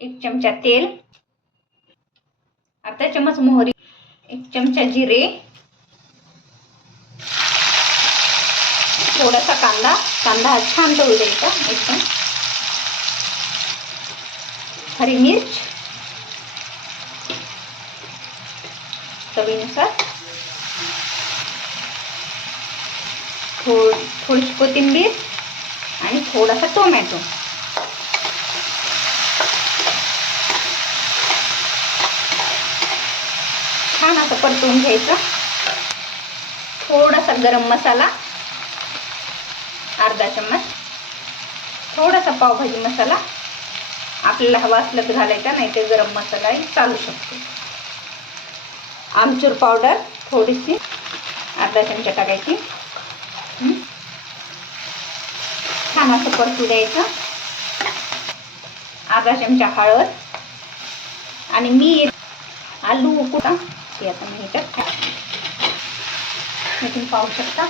1 चमचा तेल, अर्धा चम्मच मोहरी, 1 चमचा जिरे, थोडासा कांदा हा छान तळू द्यायचा एकदम, हरी मिर्च चवीनुसार, थोडीशी कोथिंबीर आणि थोडासा टोमॅटो. छान असं परतवून घ्यायचं. थोडासा गरम मसाला अर्धा चम्मच, थोडासा पावभाजी मसाला आपल्याला हवा असला तर घालायचा, नाही तर गरम मसालाही चालू शकतो. आमचूर पावडर थोडीशी अर्धा चमचा टाकायची. छान असं परतू द्यायचं. अर्धा चमचा हळद आणि मीठ, आलू उकडा ते आता मी तुम्ही पाहू शकता.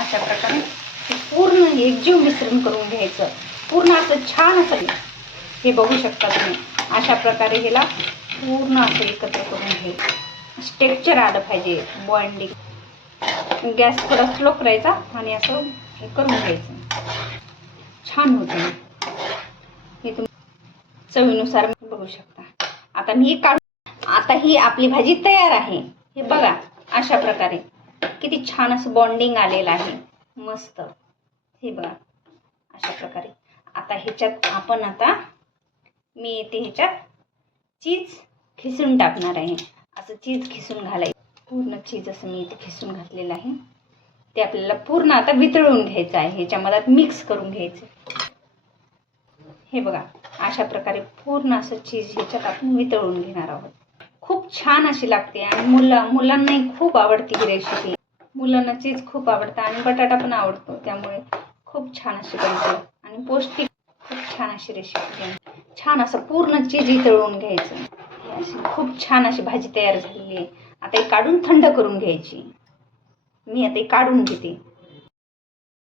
अशा प्रकारे पूर्ण एकजीव मिश्रण करून घ्यायचं. पूर्ण असं छान असं हे बघू शकता तुम्ही. अशा प्रकारे ह्याला पूर्ण असं एकत्र करून घ्यायचं. टेक्स्चर आलं पाहिजे बॉइंडिंग. गॅस थोडा स्लो करायचा आणि असं हे करून घ्यायचं. छान होते हे. तुम्ही चवीनुसार बघू शकता. आता मी आता ही आपली भाजी तयार आहे. हे बघा अशा प्रकारे किती छान असं बॉन्डिंग आलेलं आहे. मस्त. हे बघा अशा प्रकारे. आता ह्याच्यात आपण मी येते ह्याच्यात चीज खिसून टाकणार आहे. असं चीज खिसून घालायचं. पूर्ण चीज असं मी इथे खिसून घातलेलं आहे. ते आपल्याला पूर्ण आता वितळून घ्यायचं आहे. ह्याच्यामध्ये मिक्स करून घ्यायचं. हे बघा अशा प्रकारे पूर्ण असं चीज ह्याच्यात आपण वितळून घेणार आहोत. खूप छान अशी लागते आणि मुलांनाही खूप आवडते ही रेसिपी. मुलांना चीज खूप आवडतं आणि बटाटा पण आवडतो, त्यामुळे खूप छान अशी बनते आणि पौष्टिक. खूप छान अशी रेसिपी. छान असं पूर्ण चीज वितळून घ्यायचं. अशी खूप छान अशी भाजी तयार झालेली आहे. आता ही काढून थंड करून घ्यायची. मी आता ही काढून घेते.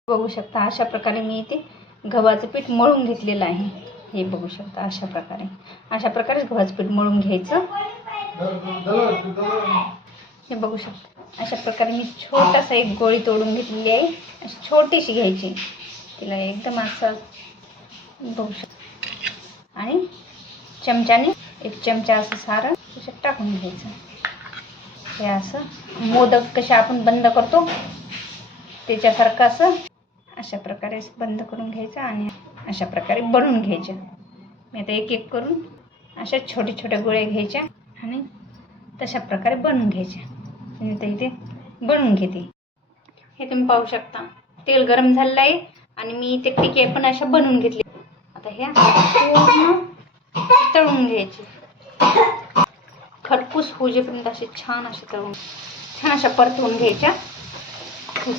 बघू शकता अशा प्रकारे मी इथे गव्हाचं पीठ मळून घेतलेलं आहे. हे बघू शकता अशा प्रकारे गव्हाचं पीठ मळून घ्यायचं. हे बघू शकता अशा प्रकारे मी छोटासा एक गोळी तोडून घेतलेली आहे. अशी छोटीशी घ्यायची. तिला एकदम असं बघू शकता आणि चमच्याने 1 चमचा असं सारण त्याच्यात टाकून घ्यायचं. हे असं मोदक कसे आपण बंद करतो त्याच्यासारखं असं अशा प्रकारे बंद करून घ्यायचं आणि अशा प्रकारे बनवून घ्यायच्या. मी आता एक एक करून अशा छोट्या छोट्या गोळ्या घ्यायच्या आणि तशा प्रकारे बनवून घ्यायच्या. मी आता इथे बनवून घेते. हे तुम्ही पाहू शकता तेल गरम झालेलं आहे आणि मी इथे टिके पण अशा बनवून घेतले. आता ह्या पूर्ण तळून घ्यायचे. खरपूस होजेपर्यंत असे छान असे तळून छान अशा परतवून घ्यायच्या.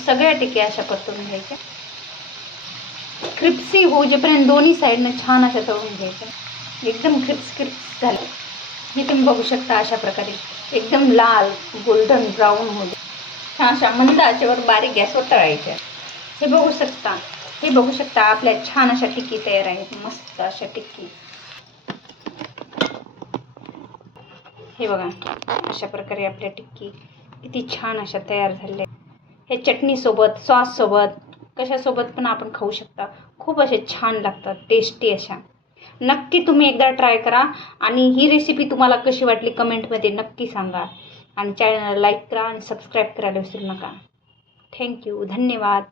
सगळ्या टिके अशा परतवून घ्यायच्या. क्रिप्सी होजेपर्यंत दोन्ही साईडनं छान अशा तळून घ्यायच्या. एकदम क्रिप्स झाले. हे तुम्ही बघू शकता अशा प्रकारे एकदम लाल गोल्डन ब्राऊन होते. छान अशा मंद आचेवर बारीक गॅसवर तळायच्या. हे बघू शकता आपल्या छान अशा टिक्की तयार आहेत. मस्त अशा टिक्की. हे बघा अशा प्रकारे आपल्या टिक्की किती छान अशा तयार झाल्या. हे चटणीसोबत सॉससोबत कशासोबत पण आपण खाऊ शकता. खूप असे छान लागतात, टेस्टी अशा. नक्की तुम्ही एकदा ट्राय करा आणि ही रेसिपी तुम्हाला कशी वाटली कमेंटमध्ये नक्की सांगा. आणि चॅनलला लाईक करा आणि सबस्क्राईब करायला विसरू नका. थँक्यू. धन्यवाद.